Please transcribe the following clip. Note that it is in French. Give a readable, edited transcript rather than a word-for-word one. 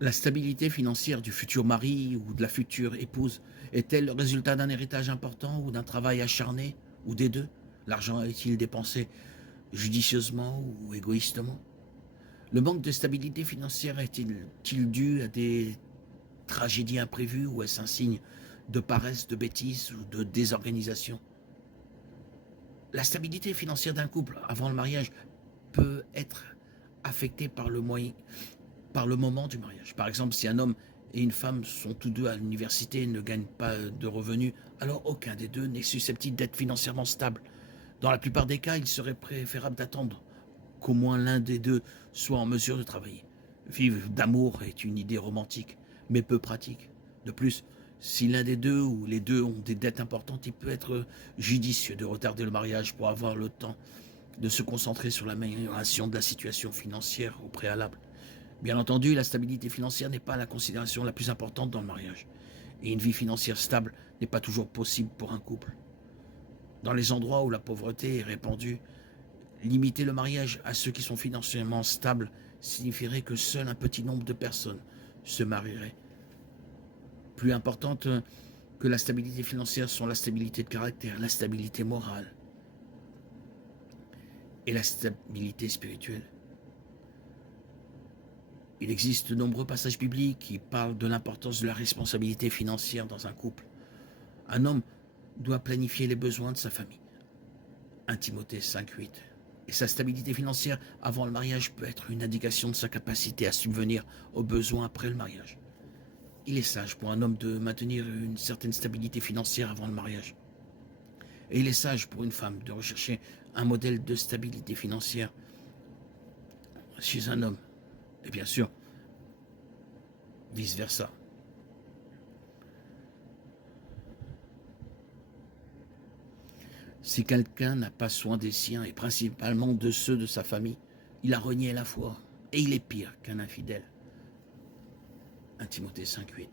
La stabilité financière du futur mari ou de la future épouse est-elle le résultat d'un héritage important ou d'un travail acharné ou des deux? L'argent est-il dépensé judicieusement ou égoïstement? Le manque de stabilité financière est-il dû à des tragédies imprévues ou est-ce un signe de paresse, de bêtise ou de désorganisation? La stabilité financière d'un couple avant le mariage peut être affectée par le moment du mariage. Par exemple, si un homme et une femme sont tous deux à l'université et ne gagnent pas de revenus, alors aucun des deux n'est susceptible d'être financièrement stable. Dans la plupart des cas, il serait préférable d'attendre qu'au moins l'un des deux soit en mesure de travailler. Vivre d'amour est une idée romantique, mais peu pratique. De plus, si l'un des deux ou les deux ont des dettes importantes, il peut être judicieux de retarder le mariage pour avoir le temps de se concentrer sur l'amélioration de la situation financière au préalable. Bien entendu, la stabilité financière n'est pas la considération la plus importante dans le mariage, et une vie financière stable n'est pas toujours possible pour un couple. Dans les endroits où la pauvreté est répandue, limiter le mariage à ceux qui sont financièrement stables signifierait que seul un petit nombre de personnes se marieraient. Plus importante que la stabilité financière sont la stabilité de caractère, la stabilité morale et la stabilité spirituelle. Il existe de nombreux passages bibliques qui parlent de l'importance de la responsabilité financière dans un couple. Un homme doit planifier les besoins de sa famille. 1 Timothée 5,8. Et sa stabilité financière avant le mariage peut être une indication de sa capacité à subvenir aux besoins après le mariage. Il est sage pour un homme de maintenir une certaine stabilité financière avant le mariage. Et il est sage pour une femme de rechercher un modèle de stabilité financière chez un homme. Et bien sûr, vice-versa. Si quelqu'un n'a pas soin des siens, et principalement de ceux de sa famille, il a renié la foi, et il est pire qu'un infidèle. 1 Timothée 5,8.